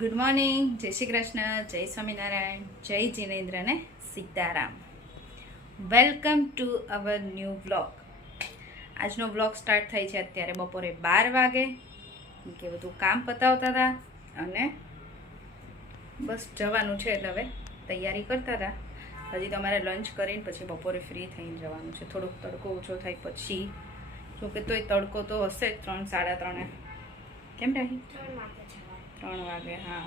Good morning, જય શ્રી કૃષ્ણ, જય સ્વામિનારાયણ, જય જીનેન્દ્ર ને Sitaram. Welcome to our new vlog. આજનો વ્લોગ સ્ટાર્ટ થાય છે અત્યારે બપોરે 12 વાગે, કે બધું કામ પતાવતા હતા અને બસ જવાનું છે. એટલે હવે તૈયારી કરતા હતા. હજી તો અમારે લંચ કરીને પછી બપોરે ફ્રી થઈને જવાનું છે. થોડોક તડકો ઓછો થાય પછી, જોકે તોય તડકો તો હશે જ 3, 3:30. કેમ રહી? 3 વાગે. હા,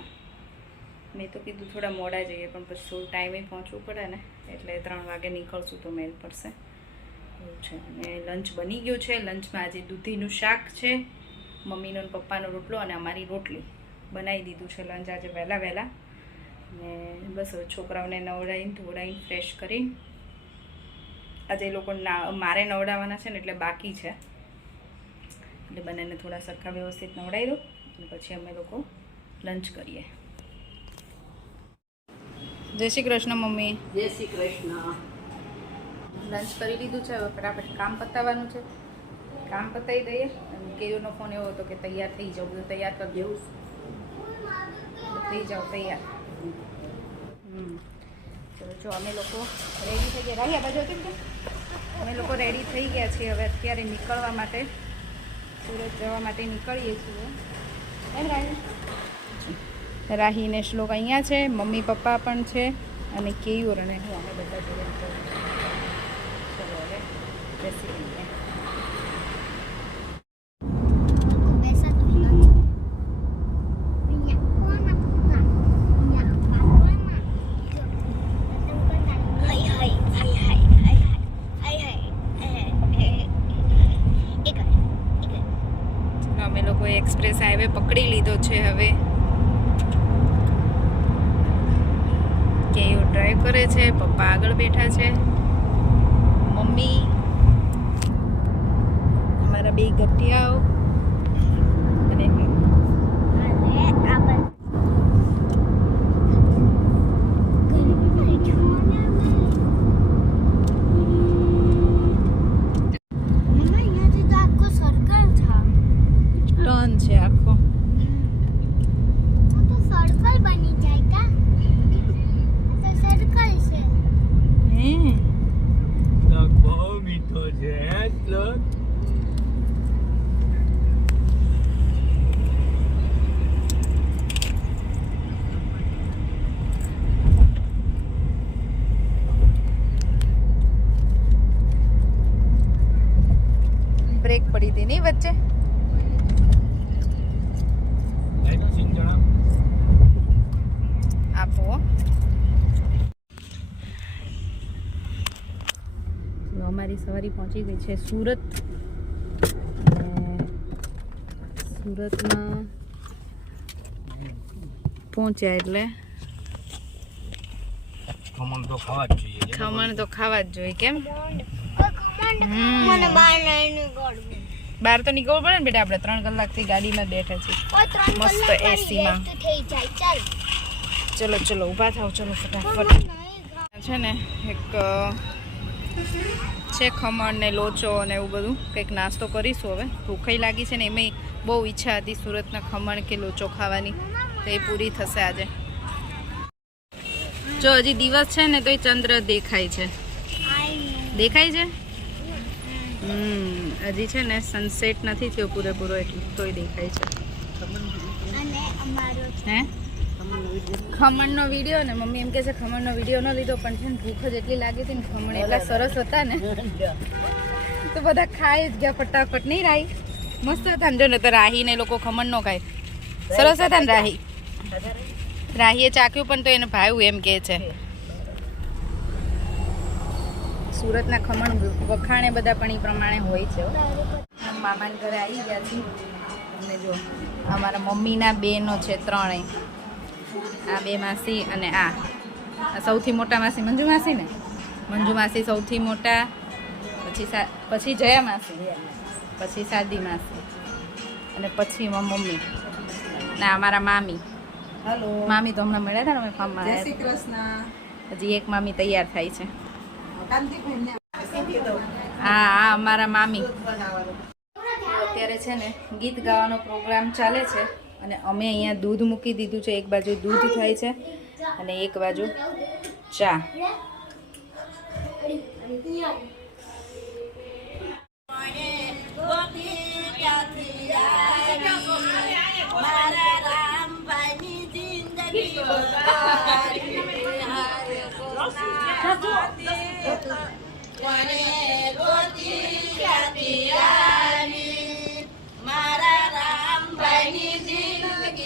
મેં તો કીધું થોડા મોડા જઈએ, પણ પછી થોડું ટાઈમે પહોંચવું પડે ને, એટલે 3 વાગે નીકળશું તો મેલ પડશે એવું છે. અને લંચ બની ગયું છે. લંચમાં આજે દૂધીનું શાક છે, મમ્મીનો ને પપ્પાનો રોટલો અને અમારી રોટલી. બનાવી દીધું છે લંચ આજે વહેલા. ને બસ હવે છોકરાઓને નવડાવીને ધોડાવીને ફ્રેશ કરીને, આજે એ લોકો મારે નવડાવવાના છે ને, એટલે બાકી છે. એટલે બંનેને થોડા સરખા વ્યવસ્થિત નવડાવી દો અને પછી અમે લોકો લંચ કરીએ. જય શ્રી કૃષ્ણ મમ્મી. જય શ્રી કૃષ્ણ. લંચ કરી લીધું છે. હવે ફટાફટ કામ પતાવવાનું છે. કામ પતાવી દઈએ. અને કેયુનો ફોન એવો હતો કે તૈયાર થઈ જાવ, બધું તૈયાર કરી દેવું. થઈ જાઓ તૈયાર. ચલો જો અમે લોકો રેડી થઈ ગયા. રાહી આ બાજુ હતી ને, અમે લોકો રેડી થઈ ગયા છીએ. હવે અત્યારે નીકળવા માટે, સુરત જવા માટે નીકળીએ છીએ. એમ રાહી ને શ્લોક અહીંયા છે, મમ્મી પપ્પા પણ છે અને કેયુર અને હું, અમે બધા જોડે ચલો હવે બેસી લઈએ. અમે લોકોએ એક્સપ્રેસ હાઈવે પકડી લીધો છે. હવે કેયુ ડ્રાઈવ કરે છે, પપ્પા આગળ બેઠા છે, મમ્મી, અમારા બે ગટિયાઓ અને હું. ટર્ન છે આખો. બહુ મીઠો છે. બ્રેક પડી હતી નહીં વચ્ચે. આપો અમારી સવારી પહોંચી ગઈ છે સુરત. સુરતમાં પહોંચ્યા એટલે ખમણ તો ખાવા જ જોઈએ. ખમણ તો ખાવા જ જોઈએ. કેમ? બહાર તો નીકળવું પડે ને બેટા. આપણે 3 કલાકથી ગાડીમાં બેઠા છીએ મસ્ત એસીમાં. ચલો ઊભા થાવ. ચલો ફટાફટ. છે ને એક છે ખમણ ને લોચો ને એવું બધું કંઈક નાસ્તો કરીશું. હવે ભૂખાઈ લાગી છે ને, એમાંય બહુ ઈચ્છા હતી સુરતના ખમણ કે લોચો ખાવાની, તો એ પૂરી થશે આજે. જો હજી દિવસ છે ને તો એ ચંદ્ર દેખાય છે. દેખાય છે. હજી છે ને સનસેટ નથી થયો પૂરેપૂરો, એટલું તોય દેખાય છે. હે ખમણનો વિડીયો ને મમ્મી એમ કહે છે ખમણનો વિડીયો ન લીધો, પણ છે ને ભૂખ જ એટલી લાગી હતી ને, ખમણ એટલા સરસ હતા ને તો બધા ખાઈ જ ગયા ફટાફટ. નહીં રાહી? મસ્ત હતા ને. જો ને તો રાહી ને લોકો ખમણ નો ખાય. સરસ હતા ને રાહીએ ચાખ્યું પણ તો એને ભાવ્યું એમ કહે છે. સુરતના ખમણ વખાણે બધા પણ એ પ્રમાણે હોય છે. મામાના ઘરે આવી ગયા છીએ અને જો અમારા મમ્મીના બેનો છે 3. આ 2 માસી અને આ સૌથી મોટા માસી મંજુ માસી ને. મંજુ માસી સૌથી મોટા, પછી જયા માસી, પછી સાદી માસી અને પછી મમ્મી ના અમારા મામી. હેલો મામી તો હમણાં મળ્યા હતા ને અમે ફાર્મમાં. જય શ્રી કૃષ્ણ. હજી એક મામી તૈયાર થાય છે. હા અમારા મામી. અત્યારે છે ને ગીત ગાવાનો પ્રોગ્રામ ચાલે છે અને અમે અહીંયા દૂધ મૂકી દીધું છે. એક બાજુ દૂધ થાય છે અને એક બાજુ ચા.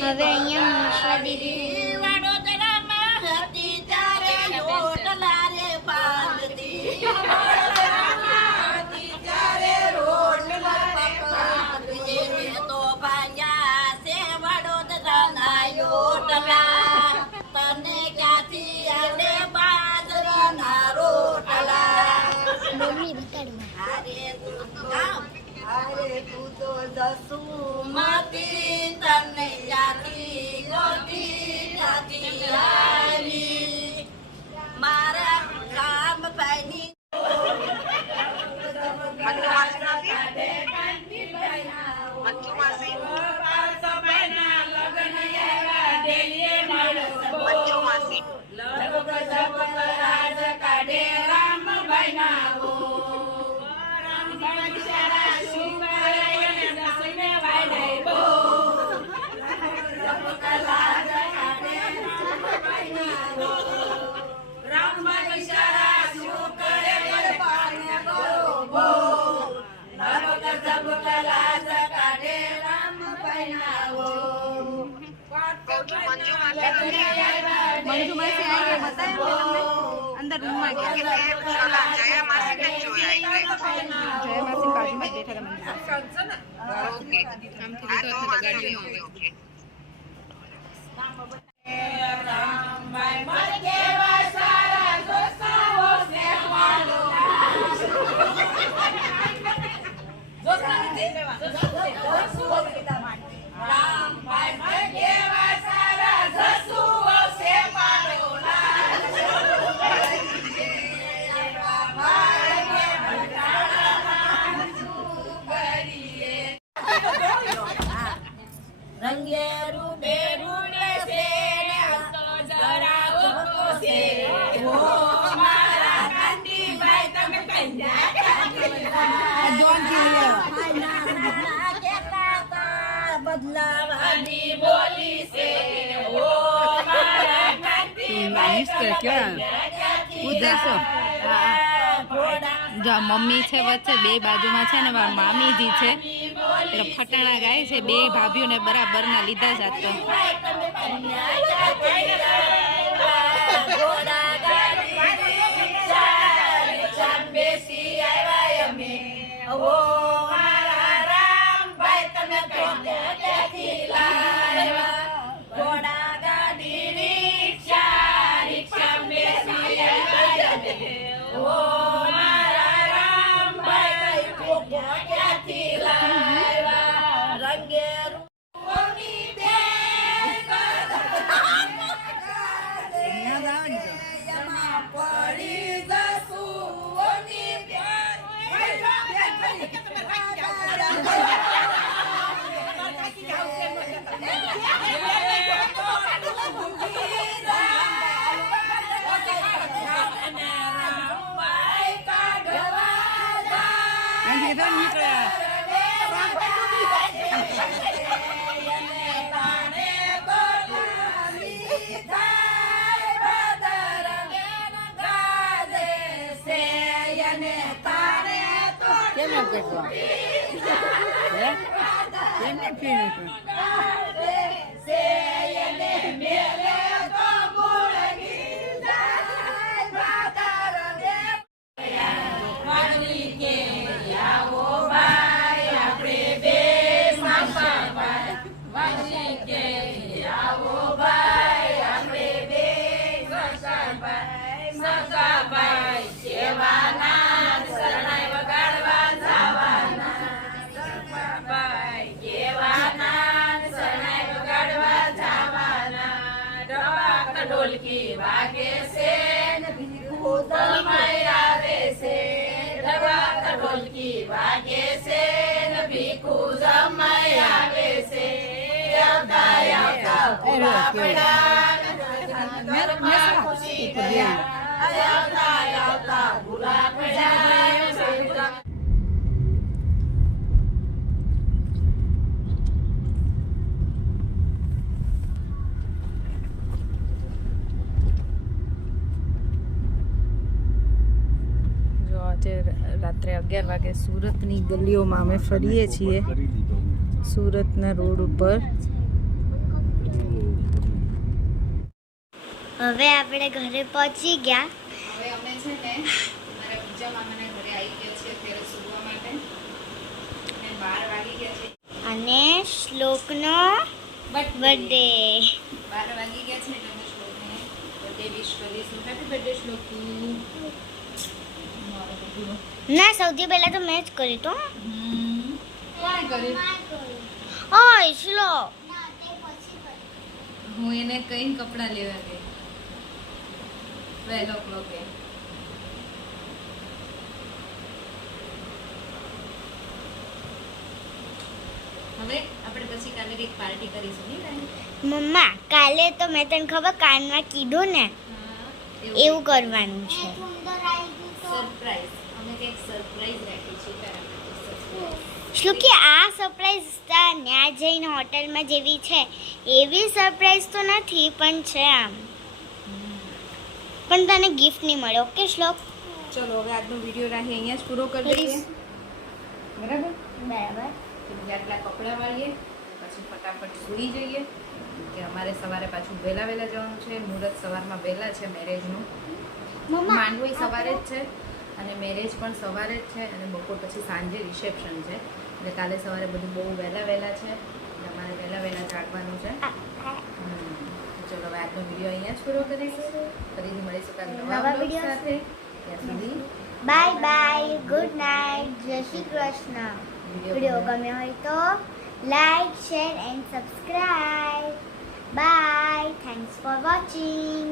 હવે અહીંયા મૂકવા દીધી. વડોદરામાં હતી ત્યારે રોટલા રે બાંધતી. તો ભાંગ્યા છે વડોદરાના યોટલા. તને ક્યાંથી આવે બાજરાના રોટલા? મમ્મી બતાડવા. અરે તું તો જસુમતી, તને ક્યાંથી આવી મારા રામભાઈની મંજુ માસી આવી બતાવ્યો તમને અંદર રૂમમાં ગયા. જય માસી બાજુમાં જ બેઠા રંગેરું બેરું છે ને તો જરા ઓછો છે. ઓ મારા કાંતીભાઈ તમે બદલાવાની બોલી છે. ઓ મારા જો મમ્મી છે વચ્ચે, બે બાજુમાં છે ને મામીજી છે, એટલે ફટાણા ગાય છે. બે ભાભીઓને બરાબર ના લીધા જાત. બેસી આવ્યા અમે. ઓ મારા રામભાઈ તમે ક્યાંથી લાવ્યા? ઘોડા ગાડી રિક્ષા રિક્ષા બેસી આવ્યા અમે. ઓ મારા રામભાઈ ક્યાંથી લાવ્યા? રંગેરું ઢોલકી વાગે છે ને ભીખુ જમાઈ આવે છે. ઢોલકી વાગે છે ને ભીખુ જમાઈ આવે છે. આવતા ભૂલા પડ્યા નરકમાં ખુશી ગયા આવતા ભૂલા પડ્યા જો આજે રાત્રે 11 વાગે સુરતની ગલીઓમાં અમે ફરીએ છીએ સુરતના રોડ ઉપર. હવે આપણે ઘરે પહોંચી ગયા. હવે અમે છે ને મારા બીજા મામાના ઘરે આવી ગયા છે અત્યારે સુવા માટે અને 12 વાગી ગયા છે અને શ્લોકનો બર્થડે. 12 વાગી ગયા છે એટલે અમે શ્લોકને બર્થડે વિશ કરીશું. Happy birthday Shloki. ના સૌથી પહેલા તો મેં જ કરી તો. કોણે કર્યું? ઓય શ્લોક હું એને કઈ કપડાં લેવા ગઈ વહેલો ક્લોકે. હવે આપણે પછી કાલે કંઈક પાર્ટી કરીશું નહીં તારી? મમ્મા કાલે તો મેં તને ખબર કાનમાં કીધું ને એવું કરવાનું છે. સરપ્રાઈઝ. અમે કંઈક સરપ્રાઈઝ રાખી છે તારા માટે. સરપ્રાઈઝ. શ્લોકી આ સરપ્રાઈઝ ત્યાં જઈને હોટલમાં જેવી છે એવી સરપ્રાઈઝ તો નથી પણ છે આમ. પણ તને ગિફ્ટ નહીં મળે. ઓકે શ્લોક? ચલો હવે આજનો વિડીયો રાખી અહીંયા જ પૂરો કરી દઈએ. બરાબર? બરાબર. એટલે આટલા કપડાં વાળીએ પછી ફટાફટ સૂઈ જઈએ કે અમારે સવારે પાછું વહેલા જવાનું છે. મુહૂર્ત સવારમાં વહેલા છે મેરેજનું. માંડવી સવારે જ છે અને મેરેજ પણ સવારે જ છે અને બપોર પછી સાંજે રિસેપ્શન છે એટલે કાલે સવારે બધું બહુ વહેલા છે એટલે અમારે વહેલા જાગવાનું છે. ચલો હવે આજનો વિડીયો અહીંયા જ પૂરો કરીશું. ફરીથી મળીશું કાલે નવા નવા vlog video સાથે. ત્યાં સુધી બાય બાય. Good night. જય શ્રી કૃષ્ણ. વિડીયો ગમ્યો હોય તો like share and subscribe. Bye. Thanks for watching.